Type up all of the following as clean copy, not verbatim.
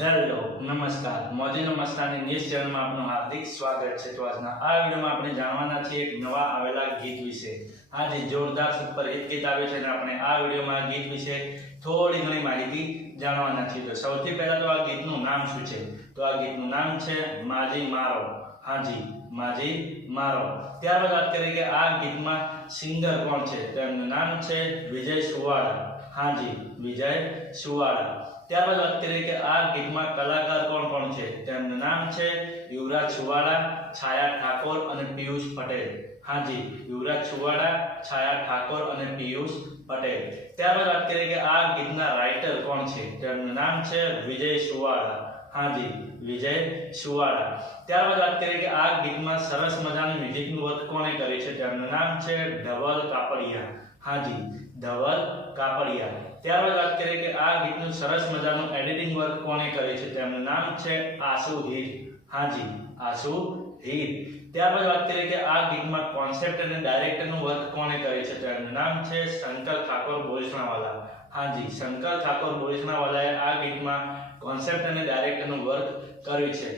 Hello નમસ્કાર Modi નમસ્કારની news ચેનલમાં આપનું હાર્દિક સ્વાગત છે। તો આજના આ વિડીયોમાં આપણે જાણવાના છીએ એક નવા આવેલા ગીત વિશે। આજે જોરદાર સુપર હિટ ગીત આવ્યું છે અને આપણે આ વિડીયોમાં ગીત વિશે થોડી ઘણી માહિતી જાણવાના છીએ। તો સૌથી પહેલા તો આ ગીતનું નામ શું છે? તો આ ગીતનું નામ છે માજી મારો। હાજી માજી મારો। ત્યારબાદ વાત કરીએ કે આ ગીતમાં સિંગર કોણ છે? તો એમનું નામ છે વિજય સુવાળા। હાજી વિજય સુવાળા। ત્યારબાદ વાત કરીએ કે આ ગીતમાં કલાકાર કોણ કોણ છે? તેમનું નામ છે યુવરાજ સુવાળા, છાયા ઠાકોર અને પિયુષ પટેલ। હાજી યુવરાજ સુવાળા, છાયા ઠાકોર અને પિયુષ પટેલ। ત્યારબાદ વાત કરીએ કે આ ગીતના રાઇટર કોણ છે? તેમનું નામ છે વિજય સુવાળા। હાજી વિજય સુવાળા। ત્યારબાદ વાત કરીએ કે આ ગીતમાં સરસ મજાનું મ્યુઝિકનું વર્ક કોણે કર્યું છે? તેમનું નામ છે ધવલ કાપડિયા। હાજી ધવલ કાપડિયા। ત્યારબાદ વાત કરીએ કે આ ગીતનું સરસ મજાનું એડિટિંગ વર્ક કોણે કર્યું છે? તેમનું નામ છે આશુ હીર। હાજી આશુ હીર। ત્યારબાદ વાત કરીએ કે આ ગીતમાં કોન્સેપ્ટ અને ડાયરેક્ટરનું વર્ક કોણે કર્યું છે? તેમનું નામ છે શંકર ઠાકોર બોરિસણાવાલા। હાજી શંકર ઠાકોર બોરિસણાવાલાએ આ ગીતમાં કોન્સેપ્ટ અને ડાયરેક્ટરનું વર્ક કર્યું છે।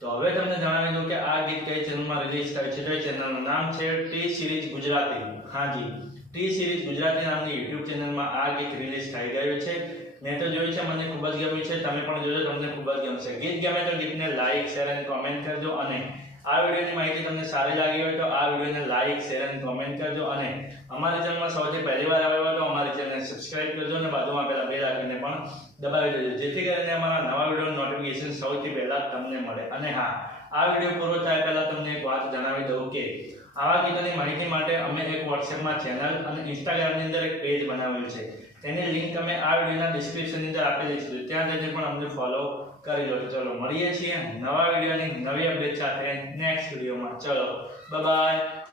તો હવે તમને જણાવી દઉં કે આ ગીત કઈ ચેનલમાં રિલીઝ થયું છે? તો ચેનલનું નામ છે ટી સિરીઝ ગુજરાતી। હાજી ટી સિરીઝ ગુજરાતી નામની YouTube ચેનલમાં આ ગીત રિલીઝ થઈ ગયું છે। મેં તો જોયું છે, મને ખૂબ જ ગમ્યું છે। તમે પણ જોજો, તમને ખૂબ જ ગમશે। ગીત ગમે તો ગીતને લાઈક શેર અને કોમેન્ટ કરજો અને આ વિડીયોની માહિતી તમને સારી લાગી હોય તો આ વિડીયોને લાઈક શેર અને કોમેન્ટ કરજો અને અમારી ચેનલમાં સૌથી પહેલી વાર આવ્યા હોય તો અમારી ચેનલને સબસ્ક્રાઇબ કરજો અને બાજુમાં પેલા બેલ આઇકનને પણ દબાવી દેજો, જેથી કરીને અમારા નવા વિડીયોનું નોટિફિકેશન સૌથી પહેલા તમને મળે। અને હા, આ વિડીયો પૂરો થાય પહેલા તમને એક વાત જણાવી દઉં કે આવા ગીતોની માહિતી માટે અમે એક WhatsAppમાં ચેનલ અને Instagramની અંદર એક પેજ બનાવેલું છે। તેની લિંક અમે આ વિડીયોના ડિસ્ક્રિપ્શનની અંદર આપેલી છે, ત્યાં જઈને પણ અમને ફોલો કરી લો। ચલો મળીએ છીએ નવા વિડીયોની નવી અપડેટ સાથે નેક્સ્ટ વિડીયોમાં। ચલો બાય બાય।